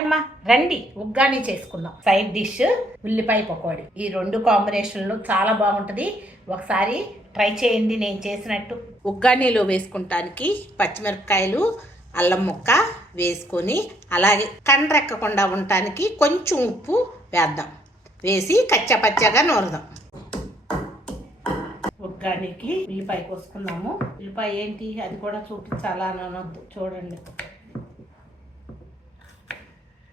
అమ్మా రండి ఉగ్గాని చేసుకుందాం. సైడ్ డిష్ ఉల్లిపాయ పకోడీ. ఈ రెండు కాంబినేషన్లు చాలా బాగుంటుంది. ఒకసారి ట్రై చేయండి నేను చేసినట్టు. ఉగ్గానీలో వేసుకుంటానికి పచ్చిమిరపకాయలు అల్లం ముక్క వేసుకొని అలాగే కండ్రెక్కకుండా ఉండటానికి కొంచెం ఉప్పు వేద్దాం. వేసి కచ్చపచ్చగా నూరదాం. ఉగ్గానికి ఉల్లిపాయ కోసుకున్నాము ఉల్లిపాయ ఏంటి? అది కూడా చూపించాలా అని అనొద్దు చూడండి.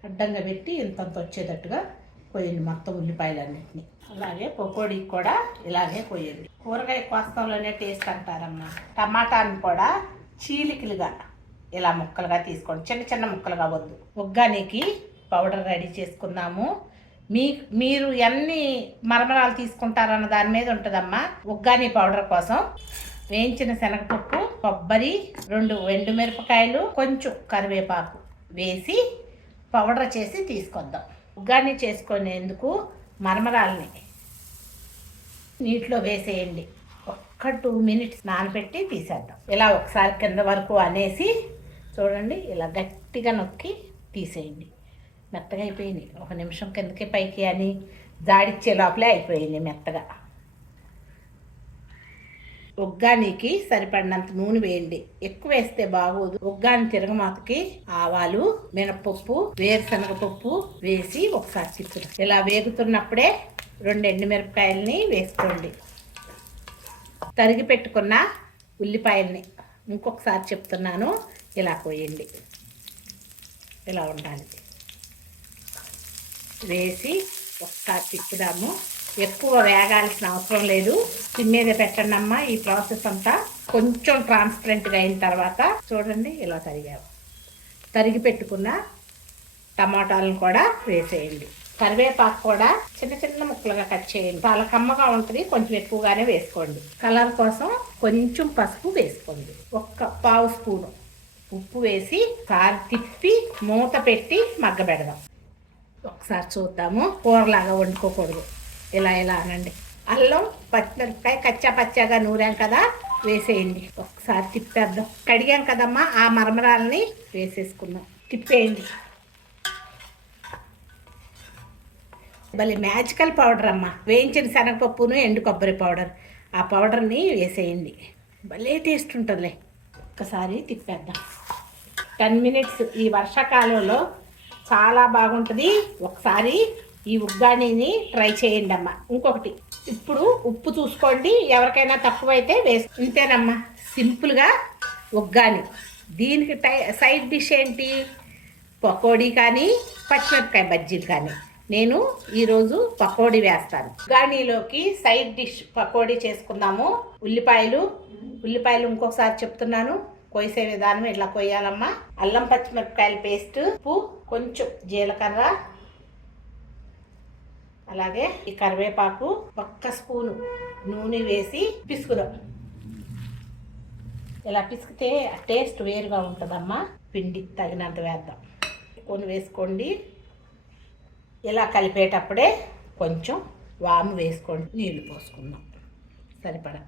అడ్డంగా పెట్టి ఇంతంత వచ్చేటట్టుగా కొయ్యండి మొత్తం ఉల్లిపాయలన్నింటినీ. అలాగే పకోడీకి కూడా ఇలాగే కొయ్యండి కూరగాయ కోస్తంలోనే టేస్ట్ అంటారమ్మా. టమాటాని కూడా చీలికలుగా ఇలా ముక్కలుగా తీసుకోండి. చిన్న చిన్న ముక్కలుగా వద్దు. ఉగ్గానికి పౌడర్ రెడీ చేసుకుందాము. మీ మీరు ఎన్ని మరమరాలు తీసుకుంటారన్న దాని మీద ఉంటుందమ్మా. ఉగ్గాని పౌడర్ కోసం వేయించిన శనగపప్పు కొబ్బరి రెండు ఎండుమిరపకాయలు కొంచెం కరివేపాకు వేసి పౌడర్ చేసి తీసుకొద్దాం. ఉగ్గాన్ని చేసుకునేందుకు మరమరాలని నీటిలో వేసేయండి. ఒక్క టూ మినిట్స్ నానబెట్టి తీసేద్దాం. ఇలా ఒకసారి కింద వరకు అనేసి చూడండి ఇలా గట్టిగా నొక్కి తీసేయండి. మెత్తగా అయిపోయింది ఒక నిమిషం కిందకి పైకి అని జాడిచ్చే లోపలే అయిపోయింది మెత్తగా. ఒగ్గానికి సరిపడినంత నూనె వేయండి. ఎక్కువ వేస్తే బాగోదు. ఒగ్గాని తిరగమాతకి ఆవాలు మినపప్పు వేరుశనగ పప్పు వేసి ఒకసారి తిప్పుతాం. ఇలా వేగుతున్నప్పుడే రెండు ఎండుమిరపకాయలని వేసుకోండి. తరిగి పెట్టుకున్న ఉల్లిపాయల్ని ఇంకొకసారి చెప్తున్నాను. ఇలా పోయండి. ఇలా ఉండాలి. వేసి ఒకసారి తిప్పుదాము. ఎక్కువ వేగాల్సిన అవసరం లేదు. దీని మీద పెట్టండి అమ్మా ఈ ప్రాసెస్ అంతా. కొంచెం ట్రాన్స్పరెంట్గా అయిన తర్వాత చూడండి ఇలా తరిగాము. తరిగి పెట్టుకున్న టమాటాలను కూడా వేసేయండి. కరివేపాకు కూడా చిన్న చిన్న ముక్కలుగా కట్ చేయండి. చాలా కమ్మగా ఉంటుంది. కొంచెం ఎక్కువగానే వేసుకోండి. కలర్ కోసం కొంచెం పసుపు వేసుకోండి. ఒక్క పావు స్పూను ఉప్పు వేసి కారు తిప్పి మూత పెట్టి మగ్గబెడదాం. ఒకసారి చూద్దాము. కూరలాగా వండుకోకూడదు. ఇలా ఇలా అనండి. అల్లం పచ్చిమిరపకాయ కచ్చా పచ్చాగా నూరాం కదా వేసేయండి. ఒకసారి తిప్పేద్దాం. కడిగాం కదమ్మా ఆ మరమరాలని వేసేసుకుందాం. తిప్పేయండి. భలే మ్యాజికల్ పౌడర్ అమ్మ. వేయించిన శనగపప్పును ఎండు కొబ్బరి పౌడర్. ఆ పౌడర్ని వేసేయండి. భలే టేస్ట్ ఉంటుందిలే. ఒక్కసారి తిప్పేద్దాం. టెన్ మినిట్స్ ఈ వర్షాకాలంలో చాలా బాగుంటుంది. ఒకసారి ఈ ఉగ్గానీని ట్రై చేయండి అమ్మ. ఇంకొకటి ఇప్పుడు ఉప్పు చూసుకోండి. ఎవరికైనా తక్కువైతే వేసు ఇంతేనమ్మా. సింపుల్గా ఉగ్గాని. దీనికి టై సైడ్ డిష్ ఏంటి? పకోడీ కానీ పచ్చిమిరపకాయ బజ్జీలు కానీ. నేను ఈరోజు పకోడీ వేస్తాను. ఉగ్గానీలోకి సైడ్ డిష్ పకోడీ చేసుకుందాము. ఉల్లిపాయలు ఉల్లిపాయలు ఇంకొకసారి చెప్తున్నాను. కోసే విధానం ఇట్లా కొయ్యాలమ్మా. అల్లం పచ్చిమిరపకాయల పేస్ట్ ఉప్పు కొంచెం జీలకర్ర అలాగే ఈ కరివేపాకు ఒక్క స్పూను నూనె వేసి పిసుకుదాం. ఇలా పిసికితే ఆ టేస్ట్ వేరుగా ఉంటుందమ్మా. పిండి తగినంత వేద్దాం. కొన్ని వేసుకోండి. ఇలా కలిపేటప్పుడే కొంచెం వాము వేసుకోండి. నీళ్ళు పోసుకుందాం. సరిపడా.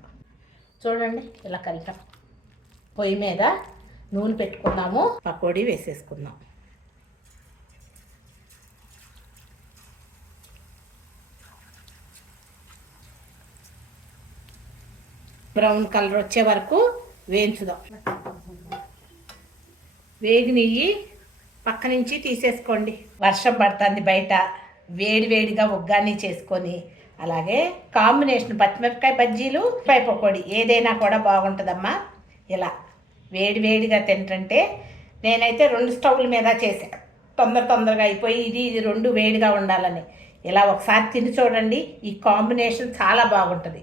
చూడండి ఇలా కలిపాం. పొయ్యి మీద నూనె పెట్టుకున్నాము. పకోడీ వేసేసుకుందాం. బ్రౌన్ కలర్ వచ్చే వరకు వేయించుదాం. వేగి నెయ్యి పక్క నుంచి తీసేసుకోండి. వర్షం పడుతుంది బయట. వేడి వేడిగా ఉగ్గాని చేసుకొని అలాగే కాంబినేషన్ పచ్చిమిరపకాయ బజ్జీలు పై పకోడీ ఏదైనా కూడా బాగుంటుందమ్మా. ఇలా వేడి వేడిగా తింటుంటే నేనైతే రెండు స్టవ్ల మీద చేసా తొందర తొందరగా అయిపోయి ఇది ఇది రెండు వేడిగా ఉండాలని. ఇలా ఒకసారి తిని చూడండి. ఈ కాంబినేషన్ చాలా బాగుంటుంది.